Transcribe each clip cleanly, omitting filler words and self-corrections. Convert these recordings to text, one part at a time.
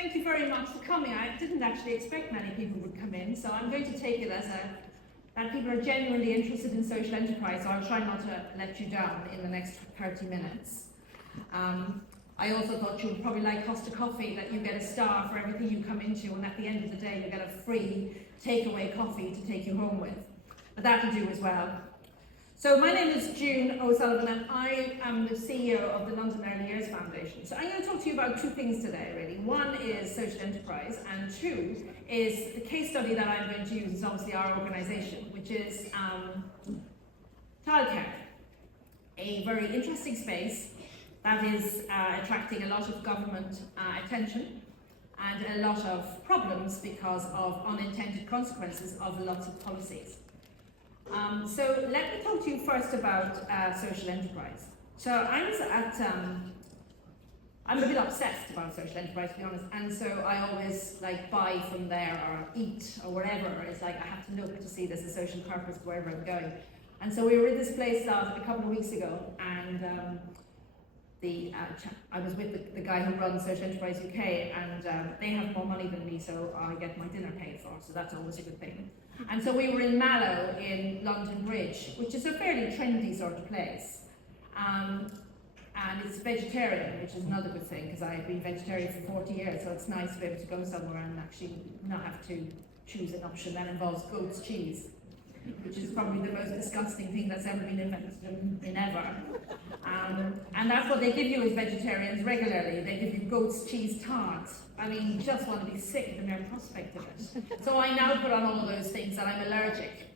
Thank you very much for coming. I didn't actually expect many people would come in, so I'm going to take it as that people are genuinely interested in social enterprise, so I'll try not to let you down in the next 30 minutes. I also thought you would probably like Costa Coffee, that you get a star for everything you come into, and at the end of the day you get a free takeaway coffee to take you home with. But that'll do as well. So my name is June O'Sullivan and I am the CEO of the London Early Years Foundation. So I'm going to talk to you about two things today really. One is social enterprise and two is the case study that I'm going to use is obviously our organisation, which is childcare. A very interesting space that is attracting a lot of government attention and a lot of problems because of unintended consequences of lots of policies. So let me talk to you first about social enterprise. So I was at, I'm a bit obsessed about social enterprise to be honest, and so I always like buy from there or eat or wherever. It's like I have to look to see there's a social purpose wherever I'm going. And so we were in this place a couple of weeks ago, and I was with the guy who runs Social Enterprise UK, and they have more money than me, so I get my dinner paid for, so that's always a good thing. And so we were in Mallow in London Bridge, which is a fairly trendy sort of place. And it's vegetarian, which is another good thing, because I've been vegetarian for 40 years, so it's nice to be able to go somewhere and actually not have to choose an option that involves goat's cheese, which is probably the most disgusting thing that's ever been invented in ever. And that's what they give you as vegetarians regularly. They give you goat's cheese tarts. I mean, you just want to be sick at the mere prospect of it. So I now put on all those things that I'm allergic.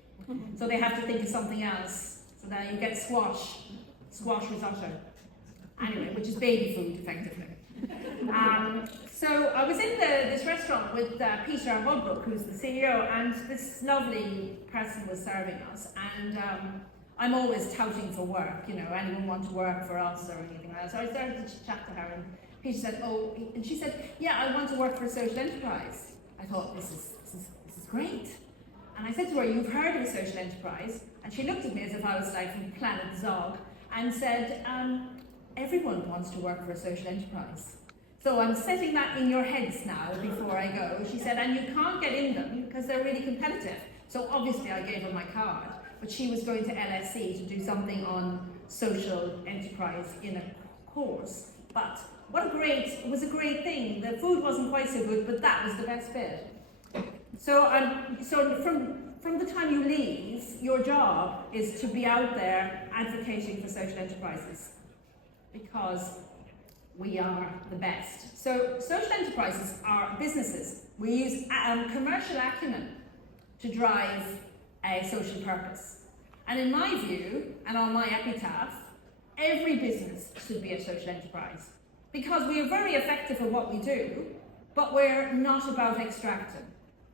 So they have to think of something else. So then you get squash risotto. Anyway, which is baby food, effectively. So I was in this restaurant with Peter Holbrook, who's the CEO, and this lovely person was serving us. And I'm always touting for work, you know, anyone want to work for us or anything like that. So I started to chat to her, and Peter said, oh, and she said, yeah, I want to work for a social enterprise. I thought, this is great. And I said to her, you've heard of a social enterprise? And she looked at me as if I was like from Planet Zog and said, everyone wants to work for a social enterprise. So I'm setting that in your heads now before I go. She said, and you can't get in them because they're really competitive. So obviously I gave her my card, but she was going to LSE to do something on social enterprise in a course. But it was a great thing. The food wasn't quite so good, but that was the best bit. So from the time you leave, your job is to be out there advocating for social enterprises, because we are the best. So social enterprises are businesses. We use commercial acumen to drive a social purpose. And in my view, and on my epitaph, every business should be a social enterprise. Because we are very effective at what we do, but we're not about extracting.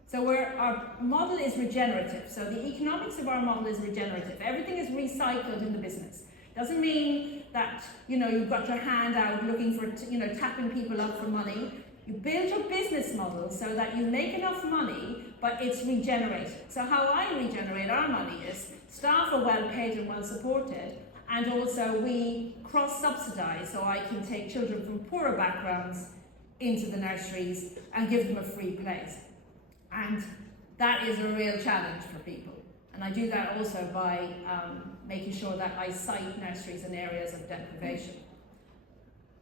So our model is regenerative. So the economics of our model is regenerative. Everything is recycled in the business. Doesn't mean that, you know, you've got your hand out looking for, you know, tapping people up for money. You build your business model so that you make enough money, but it's regenerated. So how I regenerate our money is staff are well paid and well supported, and also we cross-subsidise, so I can take children from poorer backgrounds into the nurseries and give them a free place. And that is a real challenge for people. And I do that also by making sure that I cite nurseries in areas of deprivation.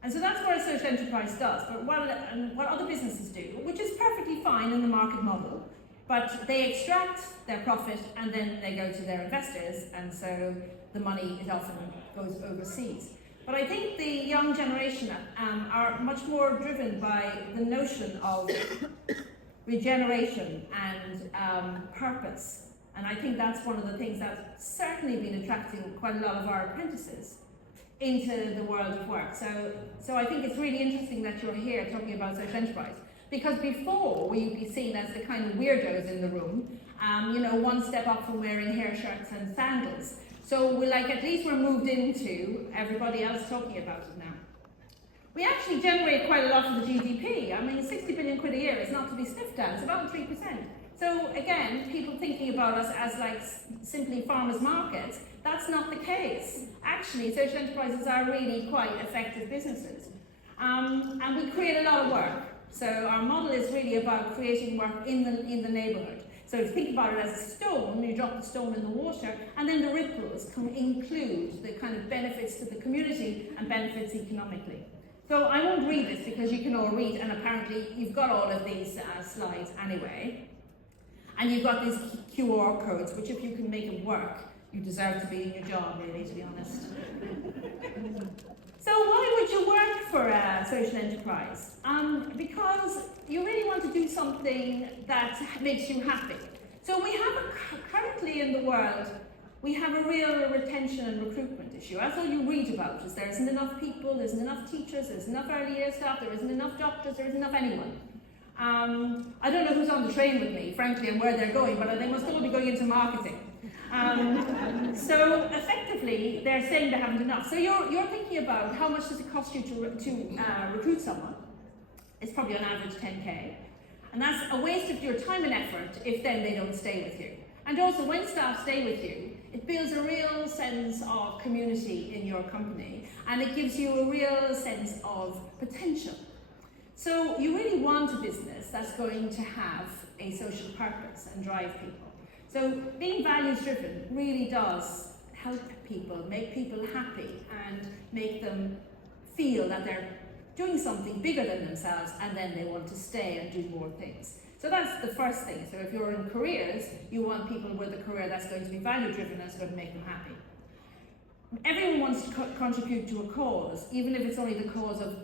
And so that's what a social enterprise does. But what other businesses do, which is perfectly fine in the market model, but they extract their profit and then they go to their investors, and so the money often goes overseas. But I think the young generation are much more driven by the notion of regeneration and purpose. And I think that's one of the things that's certainly been attracting quite a lot of our apprentices into the world of work. So I think it's really interesting that you're here talking about social enterprise, because before we'd be seen as the kind of weirdos in the room, you know, one step up from wearing hair shirts and sandals. So at least we're moved into everybody else talking about it now. We actually generate quite a lot of the GDP. I mean, 60 billion quid a year is not to be sniffed at. It's about 3%. So again, people thinking about us as like simply farmers markets, that's not the case. Actually, social enterprises are really quite effective businesses. And we create a lot of work. So our model is really about creating work in the neighbourhood. So think about it as a stone, you drop the stone in the water, and then the ripples can include the kind of benefits to the community and benefits economically. So I won't read this because you can all read, and apparently you've got all of these slides anyway. And you've got these QR codes, which if you can make it work, you deserve to be in your job, really, to be honest. So why would you work for a social enterprise? Because you really want to do something that makes you happy. So we have currently in the world, we have a real retention and recruitment issue. That's all you read about, is there isn't enough people, there isn't enough teachers, there isn't enough early years staff, there isn't enough doctors, there isn't enough anyone. I don't know who's on the train with me, frankly, and where they're going, but they must all be going into marketing. So effectively, they're saying they haven't enough. So you're thinking about how much does it cost you to recruit someone. It's probably on average 10k. And that's a waste of your time and effort if then they don't stay with you. And also when staff stay with you, it builds a real sense of community in your company, and it gives you a real sense of potential. So you really want a business that's going to have a social purpose and drive people. So being values driven really does help people, make people happy, and make them feel that they're doing something bigger than themselves, and then they want to stay and do more things. So that's the first thing. So if you're in careers, you want people with a career that's going to be value driven, that's going to make them happy. Everyone wants to contribute to a cause, even if it's only the cause of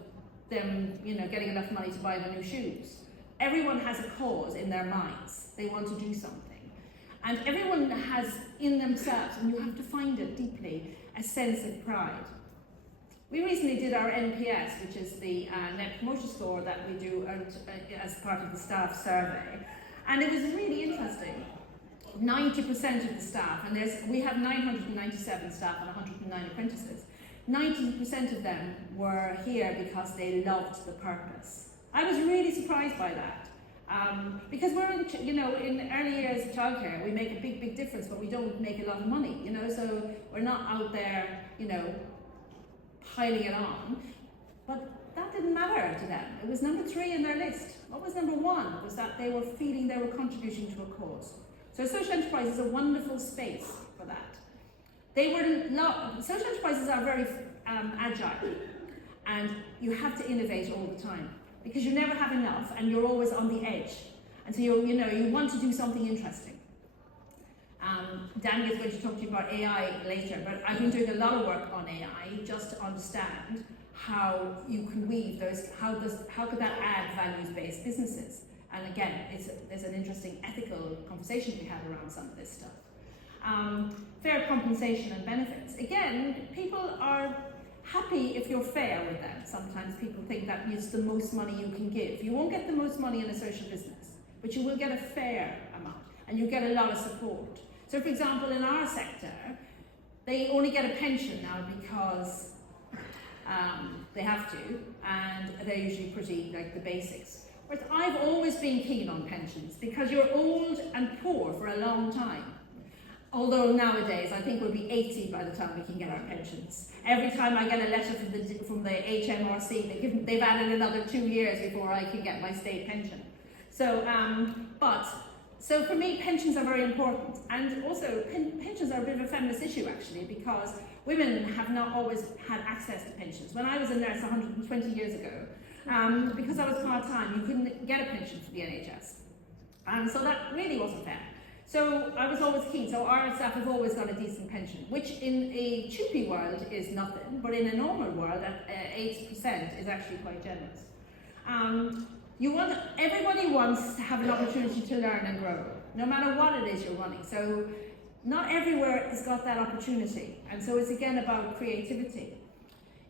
them, getting enough money to buy them new shoes. Everyone has a cause in their minds. They want to do something. And everyone has in themselves, and you have to find it deeply, a sense of pride. We recently did our NPS, which is the Net Promoter Score that we do as part of the staff survey. And it was really interesting. 90% of the staff, and we have 997 staff and 109 apprentices, 90% of them were here because they loved the purpose. I was really surprised by that. Because we're in early years of childcare, we make a big difference, but we don't make a lot of money, so we're not out there, piling it on. But that didn't matter to them. It was number 3 in their list. What was number 1 was that they were feeling they were contributing to a cause. So social enterprise is a wonderful space for that. Social enterprises are very agile, and you have to innovate all the time, because you never have enough and you're always on the edge. And so you want to do something interesting. Danny is going to talk to you about AI later, but I've been doing a lot of work on AI just to understand how you can weave those, how could that add values-based businesses? And again, there's an interesting ethical conversation to be had around some of this stuff. Fair compensation and benefits. Again, people are happy if you're fair with them. Sometimes people think that it's the most money you can give. You won't get the most money in a social business, but you will get a fair amount, and you get a lot of support. So for example, in our sector, they only get a pension now because they have to, and they're usually pretty like the basics. Whereas I've always been keen on pensions, because you're old and poor for a long time. Although nowadays, I think we'll be 80 by the time we can get our pensions. Every time I get a letter from the HMRC, they've added another 2 years before I can get my state pension. So for me, pensions are very important. And also, pensions are a bit of a feminist issue, actually, because women have not always had access to pensions. When I was a nurse 120 years ago, because I was part-time, you couldn't get a pension for the NHS. So that really wasn't fair. So I was always keen. So our staff have always got a decent pension, which in a choopy world is nothing, but in a normal world, at 8% is actually quite generous. Everybody wants to have an opportunity to learn and grow, no matter what it is you're running. So not everywhere has got that opportunity. And so it's again about creativity.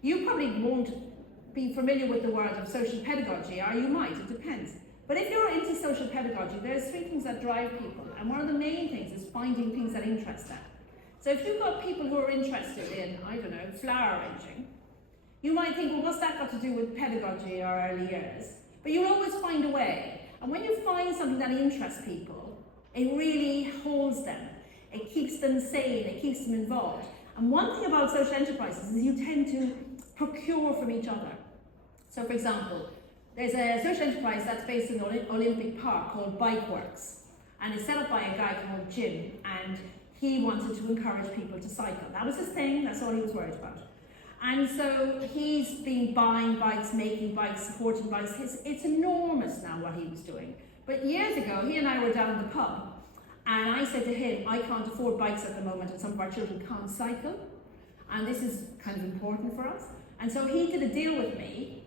You probably won't be familiar with the world of social pedagogy, or you might, it depends. But if you're into social pedagogy, there's 3 things that drive people. And one of the main things is finding things that interest them. So if you've got people who are interested in, I don't know, flower arranging, you might think, well, what's that got to do with pedagogy or early years? But you'll always find a way. And when you find something that interests people, it really holds them. It keeps them sane, it keeps them involved. And one thing about social enterprises is you tend to procure from each other. So for example, there's a social enterprise that's based in Olympic Park called Bikeworks, and it's set up by a guy called Jim, and he wanted to encourage people to cycle. That was his thing, that's all he was worried about. And so he's been buying bikes, making bikes, supporting bikes. It's enormous now what he was doing. But years ago, he and I were down in the pub, and I said to him, I can't afford bikes at the moment, and some of our children can't cycle, and this is kind of important for us. And so he did a deal with me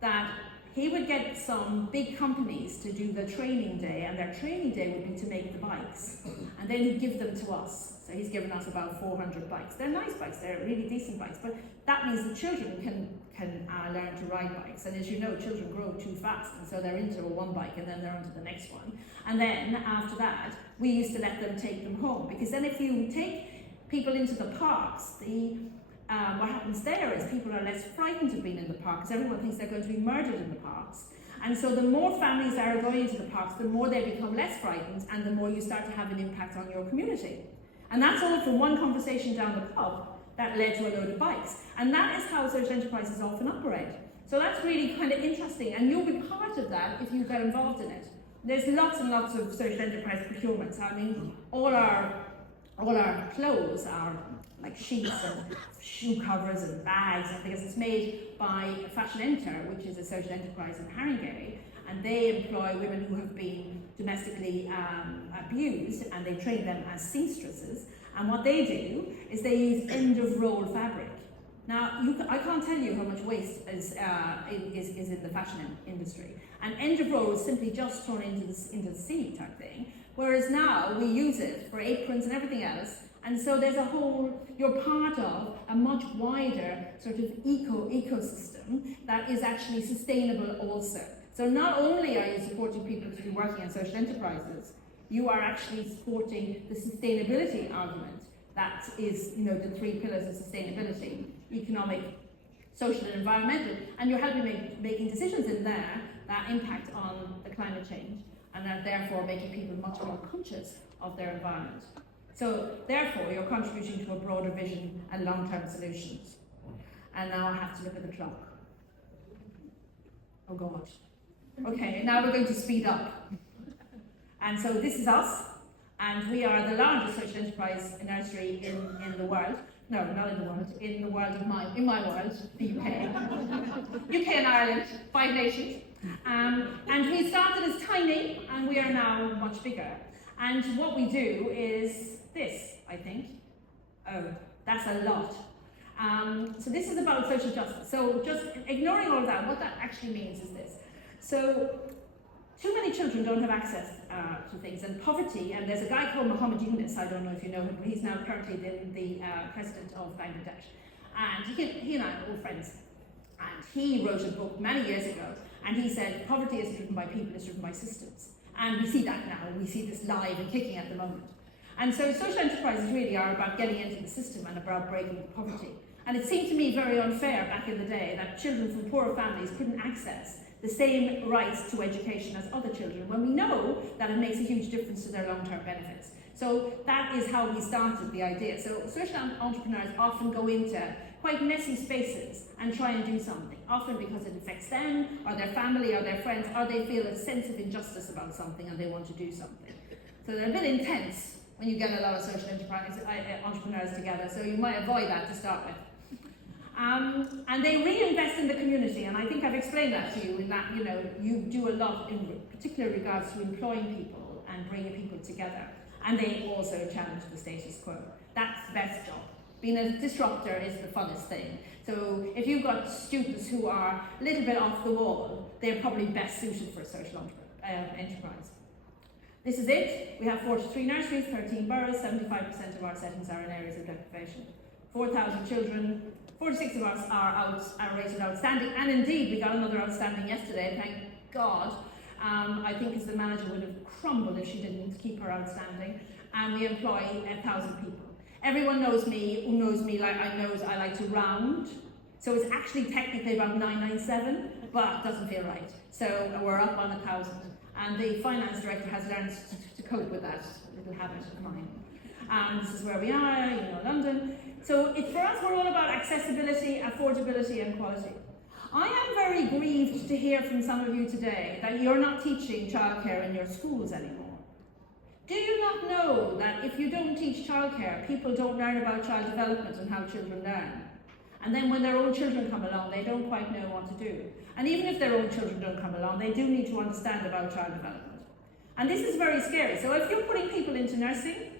that he would get some big companies to do the training day, and their training day would be to make the bikes, and then he'd give them to us. So he's given us about 400 bikes. They're nice bikes, they're really decent bikes, but that means the children can learn to ride bikes. And as you know, children grow too fast, and so they're into one bike and then they're onto the next one. And then after that, we used to let them take them home, because then if you take people into the parks, what happens there is people are less frightened of being in the park, because everyone thinks they're going to be murdered in the parks. And so the more families that are going into the parks, the more they become less frightened, and the more you start to have an impact on your community. And that's all from one conversation down the pub that led to a load of bikes. And that is how social enterprises often operate. So that's really kind of interesting, and you'll be part of that if you get involved in it. There's lots and lots of social enterprise procurements happening. All our clothes are like sheets and shoe covers and bags, and because it's made by Fashion Enter, which is a social enterprise in Haringey, and they employ women who have been domestically abused, and they train them as seamstresses. And what they do is they use end-of-roll fabric. Now, I can't tell you how much waste is in the fashion industry. And end-of-roll is simply just thrown into the sea type thing, whereas now we use it for aprons and everything else. And so there's a whole, you're part of a much wider sort of ecosystem that is actually sustainable also. So not only are you supporting people to be working on social enterprises, you are actually supporting the sustainability argument that is, the 3 pillars of sustainability: economic, social and environmental, and you're helping making decisions in there that impact on the climate change, and that therefore making people much more conscious of their environment. So therefore you're contributing to a broader vision and long-term solutions. And now I have to look at the clock. Oh God. Okay, now we're going to speed up. And so this is us, and we are the largest social enterprise nursery in the world. No, not in the world, in the world in my world, the UK. UK and Ireland, 5 nations. And we started as tiny, and we are now much bigger. And what we do is this, I think. Oh, that's a lot. So this is about social justice. So just ignoring all of that, what that actually means is this. So too many children don't have access to things, and poverty, and there's a guy called Mohammed Yunus, I don't know if you know him, but he's now currently the president of Bangladesh. And he and I are all friends. And he wrote a book many years ago, and he said, poverty isn't driven by people, it's driven by systems. And we see that now, we see this live and kicking at the moment. And so social enterprises really are about getting into the system and about breaking poverty. And it seemed to me very unfair back in the day that children from poorer families couldn't access the same rights to education as other children, when we know that it makes a huge difference to their long-term benefits. So that is how we started the idea. So social entrepreneurs often go into quite messy spaces and try and do something, often because it affects them, or their family, or their friends, or they feel a sense of injustice about something and they want to do something. So they're a bit intense when you get a lot of social entrepreneurs together, so you might avoid that to start with. And they reinvest in the community, and I think I've explained that to you, in that you do a lot in particular regards to employing people and bringing people together, and they also challenge the status quo. That's the best job. Being a disruptor is the funnest thing. So if you've got students who are a little bit off the wall, they're probably best suited for a social enterprise. This is it. We have 43 nurseries, 13 boroughs, 75% of our settings are in areas of deprivation. 4,000 children, 46 of us are rated outstanding, and indeed we got another outstanding yesterday, thank God. I think as the manager would have crumbled if she didn't keep her outstanding. And we employ 1,000 people. Everyone knows me, who knows me, like I like to round. So it's actually technically about 997, but it doesn't feel right. So we're up on 1,000. And the finance director has learned to cope with that little habit of mine. This is where we are, London. So for us, we're all about accessibility, affordability, and quality. I am very grieved to hear from some of you today that you're not teaching childcare in your schools anymore. Do you not know that if you don't teach childcare, people don't learn about child development and how children learn? And then when their own children come along, they don't quite know what to do. And even if their own children don't come along, they do need to understand about child development. And this is very scary. So if you're putting people into nursing,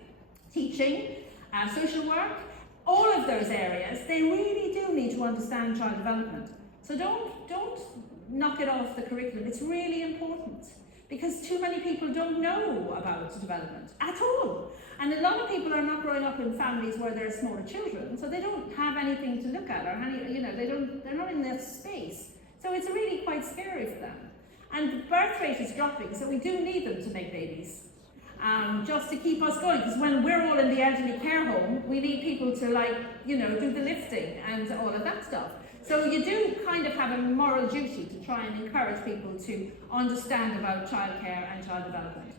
teaching, social work, all of those areas, they really do need to understand child development. So don't knock it off the curriculum. It's really important because too many people don't know about development at all. And a lot of people are not growing up in families where there are smaller children, so they don't have anything to look at, or they're not in that space. So it's really quite scary for them. And the birth rate is dropping, so we do need them to make babies. Just to keep us going, because when we're all in the elderly care home, we need people to do the lifting and all of that stuff. So you do kind of have a moral duty to try and encourage people to understand about childcare and child development.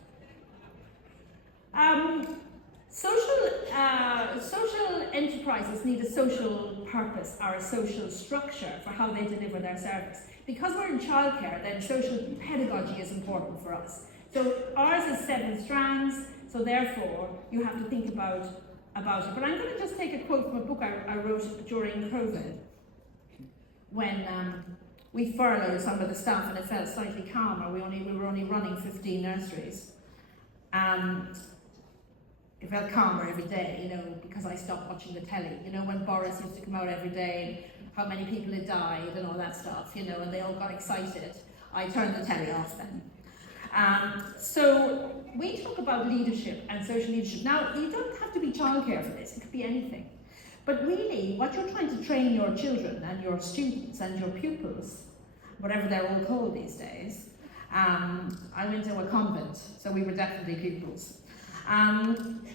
Social enterprises need a social purpose or a social structure for how they deliver their service. Because we're in childcare, then social pedagogy is important for us. So ours is 7 strands, so therefore you have to think about it. But I'm going to just take a quote from a book I wrote during COVID, when we furloughed some of the staff and it felt slightly calmer. We were only running 15 nurseries. And it felt calmer every day, because I stopped watching the telly. When Boris used to come out every day, how many people had died and all that stuff, and they all got excited. I turned the telly off then. So we talk about leadership and social leadership. Now, you don't have to be childcare for this, it could be anything. But really, what you're trying to train your children and your students and your pupils, whatever they're all called these days, I went to a convent, so we were definitely pupils.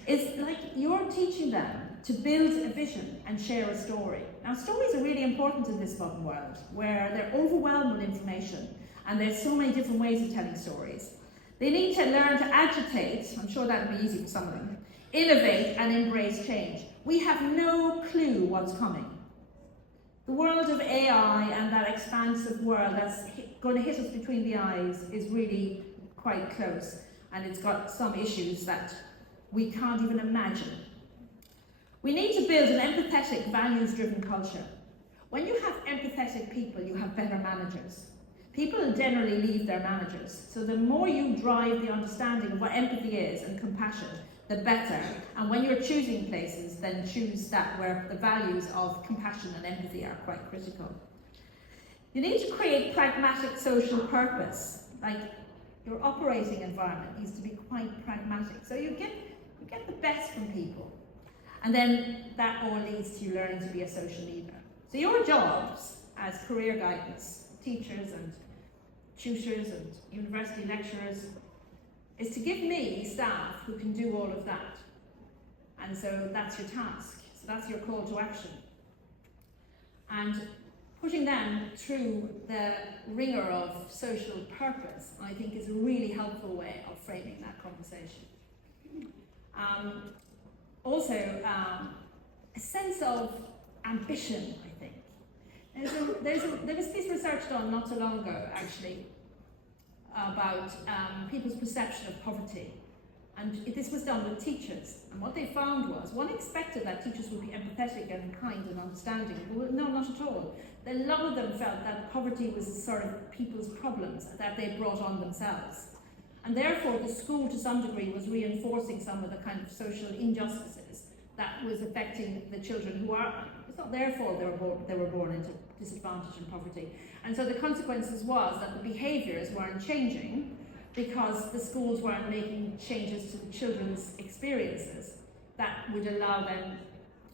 It's like you're teaching them to build a vision and share a story. Now, stories are really important in this modern world, where they're overwhelmed with information, and there's so many different ways of telling stories. They need to learn to agitate, I'm sure that would be easy for some of them, innovate and embrace change. We have no clue what's coming. The world of AI and that expansive world that's going to hit us between the eyes is really quite close, and it's got some issues that we can't even imagine. We need to build an empathetic, values-driven culture. When you have empathetic people, you have better managers. People generally leave their managers, so the more you drive the understanding of what empathy is and compassion, the better. And when you're choosing places, then choose that where the values of compassion and empathy are quite critical. You need to create pragmatic social purpose. Like, your operating environment needs to be quite pragmatic. So you get the best from people. And then that all leads to you learning to be a social leader. So your jobs as career guidance, teachers and tutors and university lecturers, is to give me staff who can do all of that. And so that's your task. So that's your call to action. And putting them through the ringer of social purpose, I think, is a really helpful way of framing that conversation. Also, a sense of ambition, I think. There was this research done not so long ago, actually, about people's perception of poverty. And this was done with teachers. And what they found was, one expected that teachers would be empathetic and kind and understanding. But no, not at all. A lot of them felt that poverty was sort of people's problems that they brought on themselves. And therefore, the school, to some degree, was reinforcing some of the kind of social injustices that was affecting the children who are, it's not their fault they were born into disadvantage and poverty. And so the consequences was that the behaviours weren't changing because the schools weren't making changes to the children's experiences that would allow them.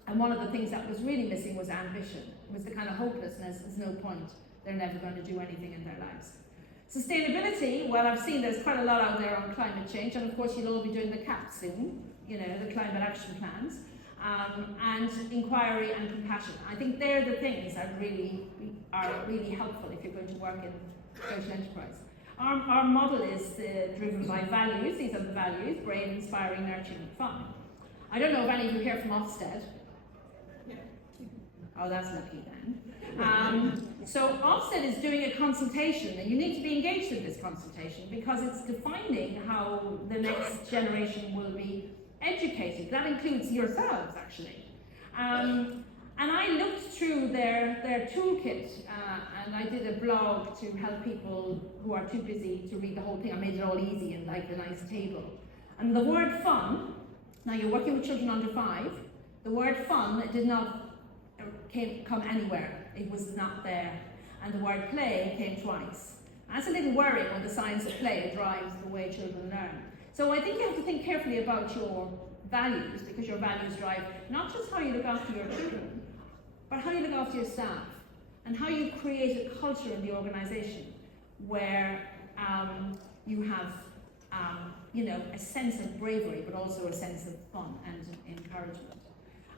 And one of the things that was really missing was ambition. It was the kind of hopelessness, there's no point, they're never going to do anything in their lives. Sustainability, well, I've seen there's quite a lot out there on climate change, and of course you'll all be doing the CAP soon, the climate action plans, and inquiry and compassion. I think they're the things that are really helpful if you're going to work in social enterprise. Our model is driven by values. These are the values: brave, inspiring, nurturing, and fun. I don't know if any of you here from Ofsted. Oh, that's lucky then. So Ofsted is doing a consultation, and you need to be engaged in this consultation because it's defining how the next generation will be educated. That includes yourselves, actually. And I looked through their toolkit, and I did a blog to help people who are too busy to read the whole thing. I made it all easy and like a nice table. And the word fun, now you're working with children under 5, the word fun did not come anywhere. It was not there. And the word play came twice. That's a little worrying when the science of play drives the way children learn. So I think you have to think carefully about your values, because your values drive not just how you look after your children, but how you look after your staff, and how you create a culture in the organisation where you have a sense of bravery, but also a sense of fun and encouragement.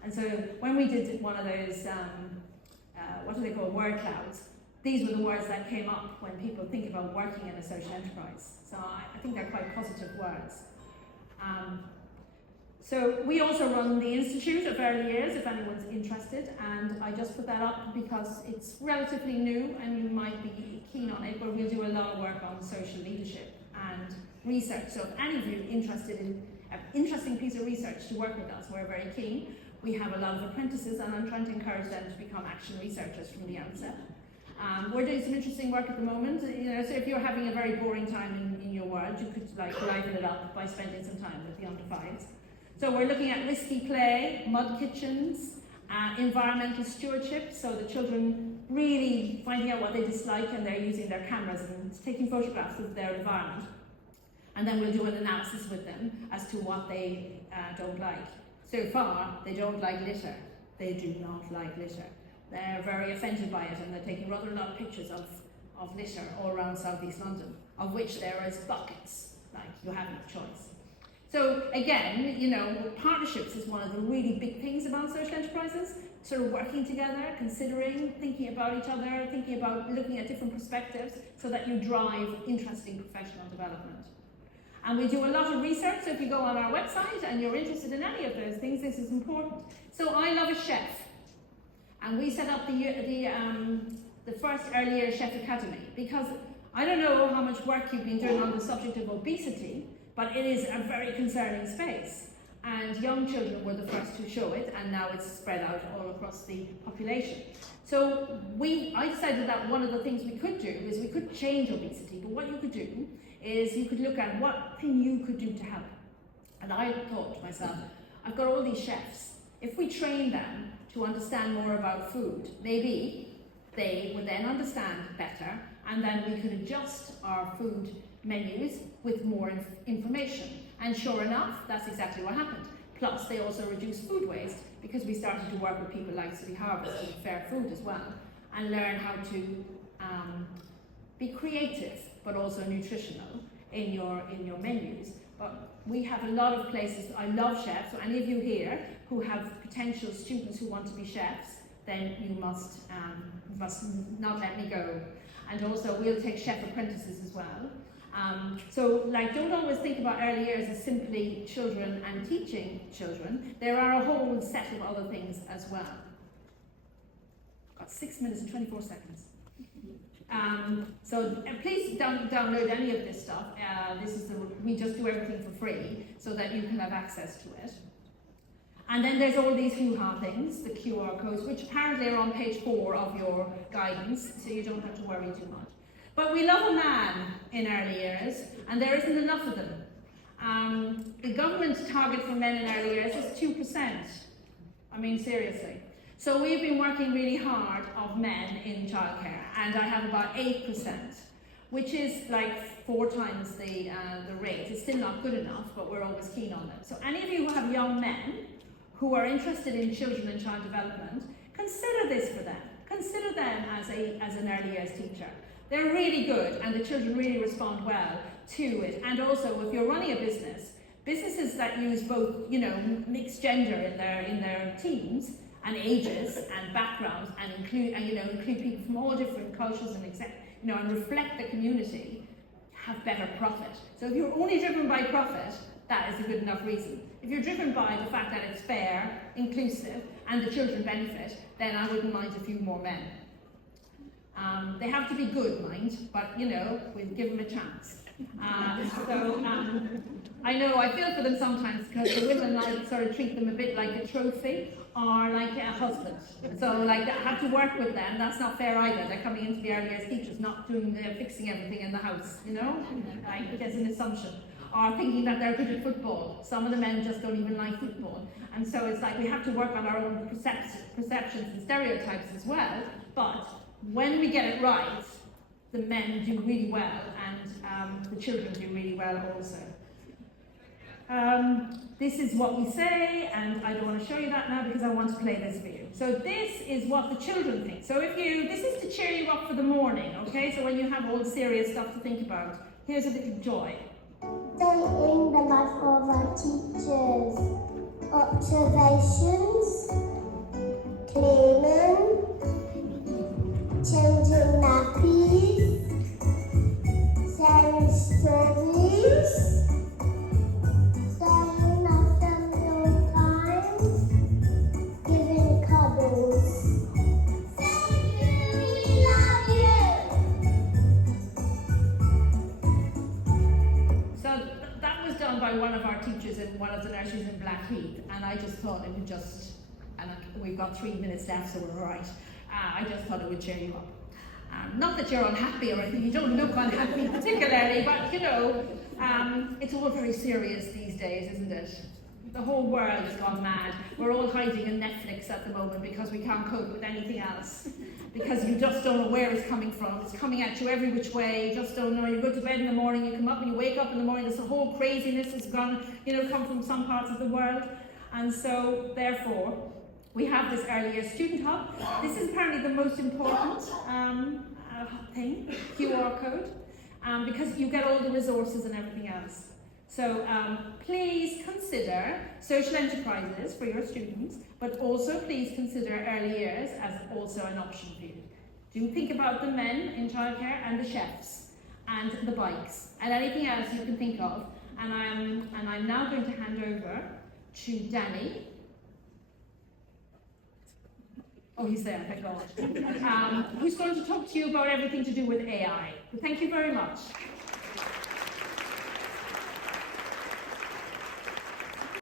And so when we did one of those, what do they call, word clouds, these were the words that came up when people think about working in a social enterprise. So I think they're quite positive words. So we also run the Institute of Early Years, if anyone's interested, and I just put that up because it's relatively new and you might be keen on it, but we'll do a lot of work on social leadership and research. So if any of you are interested in an interesting piece of research to work with us, we're very keen. We have a lot of apprentices and I'm trying to encourage them to become action researchers from the outset. We're doing some interesting work at the moment. So if you're having a very boring time in your world, you could liven it up by spending some time with the under 5s. So we're looking at risky play, mud kitchens, environmental stewardship, so the children really finding out what they dislike and they're using their cameras and taking photographs of their environment. And then we'll do an analysis with them as to what they don't like. So far, they don't like litter. They do not like litter. They're very offended by it and they're taking rather a lot of pictures of litter all around South East London, of which there is buckets, like you have no choice. So again, partnerships is one of the really big things about social enterprises, sort of working together, considering, thinking about each other, thinking about looking at different perspectives so that you drive interesting professional development. And we do a lot of research, so if you go on our website and you're interested in any of those things, this is important. So I love a chef, and we set up the first Early Years Chef Academy, because I don't know how much work you've been doing on the subject of obesity, but it is a very concerning space. And young children were the first to show it, and now it's spread out all across the population. So I decided that one of the things we could do is we could change obesity, but what you could do is you could look at what thing you could do to help. And I thought to myself, I've got all these chefs. If we train them to understand more about food, maybe they would then understand better, and then we could adjust our food menus with more information. And sure enough, that's exactly what happened. Plus, they also reduced food waste because we started to work with people like City Harvest and Fair Food as well, and learn how to be creative but also nutritional in your menus. But we have a lot of places. I love chefs, so any of you here who have potential students who want to be chefs, then you must not let me go. And also we'll take chef apprentices as well. So don't always think about early years as simply children and teaching children. There are a whole set of other things as well. Got 6 minutes and 24 seconds. So please don't download any of this stuff. We just do everything for free so that you can have access to it. And then there's all these hoo-ha things, the QR codes, which apparently are on page 4 of your guidance, so you don't have to worry too much. But we love a man in early years, and there isn't enough of them. The government target for men in early years is 2%. I mean, seriously. So we've been working really hard of men in childcare, and I have about 8%, which is like 4 times the rate. It's still not good enough, but we're always keen on it. So any of you who have young men who are interested in children and child development, consider this for them. Consider them as an early years teacher. They're really good, and the children really respond well to it. And also, if you're running a business, businesses that use both, mixed gender in their teams and ages and backgrounds, and include people from all different cultures and reflect the community, have better profit. So if you're only driven by profit, that is a good enough reason. If you're driven by the fact that it's fair, inclusive, and the children benefit, then I wouldn't mind a few more men. They have to be good, mind, but you know, we'll give them a chance. I know, I feel for them sometimes because the women like sort of treat them a bit like a trophy or like a husband. So like I have to work with them. That's not fair either. They're coming into the early years teachers, not doing fixing everything in the house, you know? Like there's an assumption. Or thinking that they're good at football. Some of the men just don't even like football. And so it's like we have to work on our own perceptions and stereotypes as well. But when we get it right, the men do really well and the children do really well also. This is what we say, and I don't want to show you that now because I want to play this for you. So this is what the children think. So this is to cheer you up for the morning, okay? So when you have all the serious stuff to think about, here's a little joy. Dating the life of our teachers. Observations, cleaning, changing nappies, saying stories, saying after meal times, giving cuddles. Thank you, we love you. So that was done by one of our teachers in one of the nurseries in Blackheath, and I just thought it would just, and we've got 3 minutes left, so we're all right. I just thought it would cheer you up. Not that you're unhappy or anything, you don't look unhappy particularly, but you know, it's all very serious these days, isn't it? The whole world has gone mad. We're all hiding in Netflix at the moment because we can't cope with anything else. Because you just don't know where it's coming from. It's coming at you every which way. You just don't know. You go to bed in the morning, you come up and you wake up in the morning, this whole craziness has gone, come from some parts of the world. And so, therefore, we have this early years student hub. This is apparently the most important thing, QR code, because you get all the resources and everything else. So please consider social enterprises for your students, but also please consider early years as also an option for you. Do think about the men in childcare and the chefs and the bikes and anything else you can think of. And I'm now going to hand over to Danny. Oh, he's there, thank God. Who's going to talk to you about everything to do with AI. Thank you very much.